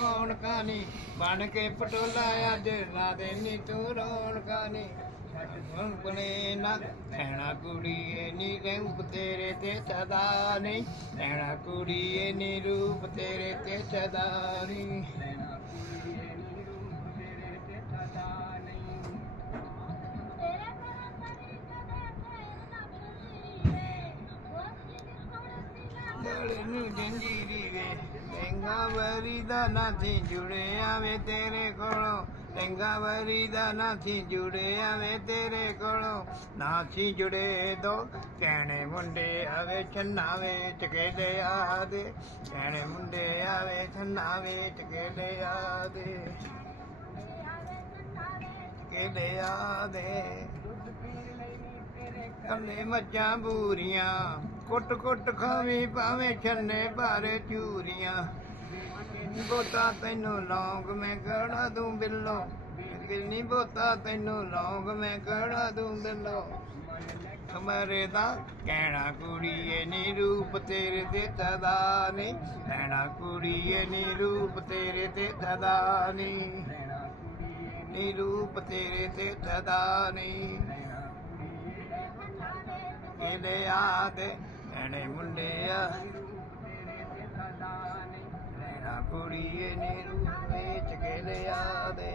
ਰੌਣਕਾਂ ਨੀ। ਬਣ ਕੇ ਪਟੋਲਾ ਅੱਜ ਲਾ ਦੇ ਨੀ ਤੂੰ ਰੌਣਕਾਂ ਨੀ। ਬਣੇ ਨਾ। ਕਹਿਣਾ ਕੁੜੀਏ ਨੀ ਰੂਪ ਤੇਰੇ ਤੇ ਸਦਾ ਨਹੀਂ ਕਹਿਣਾ ਕੁੜੀਏ ਨੀ ਰੂਪ ਤੇਰੇ ਤੇ ਸਦਾ ਨਹੀਂ ਨੂੰ ਜੰਜੀਰੀ ਵੇ ਲਹਿੰਗਾ ਵਰੀ ਦਾ ਨਾਥੀ ਜੁੜਿਆ ਵੇ ਤੇਰੇ ਕੋਲੋਂ। ਲਹਿੰਗਾ ਵਰੀ ਦਾ ਨਾਥੀ ਜੁੜਿਆ ਵੇ ਤੇਰੇ ਕੋਲੋਂ। ਨਾਥੀ ਜੁੜੇ ਦੋ, ਕਹਿਣੇ ਮੁੰਡੇ ਆਵੇ ਛੰਨਾ ਵੇਚ ਕੇ ਦੇ ਆ ਕਹਿਣੇ ਮੁੰਡੇ ਆਵੇ ਛੰਨਾ ਵੇਚ ਕੇ ਦੇ ਆ ਦੇ ਦੇ ਆ ਕੱਲੇ ਮੱਝਾਂ ਬੂਰੀਆਂ, ਕੁੱਟ ਕੁੱਟ ਖਾਵੀ ਭਾਵੇਂ ਛੰਨੇ ਭਾਰੇ ਚੂਰੀਆਂ ਬੋਤਾ ਤੈਨੂੰ ਲੌਂਗ, ਮੈਂ ਕਹੜਾ ਦੂੰ ਬਿੱਲੋ। ਕਿੰਨੀ ਬੋਤਾ ਤੈਨੂੰ ਲੌਂਗ, ਮੈਂ ਕਹੜਾ ਦੂੰ ਬਿੱਲੋ। ਕਮਰੇ ਦਾ ਕਹਿਣਾ ਕੁੜੀਏ ਨੀ, ਰੂਪ ਤੇਰੇ ਤੇ ਸਦਾ ਨਹੀਂ ਕਹਿਣਾ ਕੁੜੀਏ ਨੀ, ਰੂਪ ਤੇਰੇ ਤੇ ਸਦਾ ਨਹੀਂ ਨੀ, ਰੂਪ ਤੇਰੇ ਤੇ ਸਦਾ ਨਹੀਂ ਇਹਦੇ ਆਦੇ ਐਣੇ ਮੁੰਡਿਆ ਲੈਣਾ ਕੁੜੀਏ ਨੀ ਰੂਪ ਵਿੱਚ ਕੇ ਲਿਆ ਦੇ।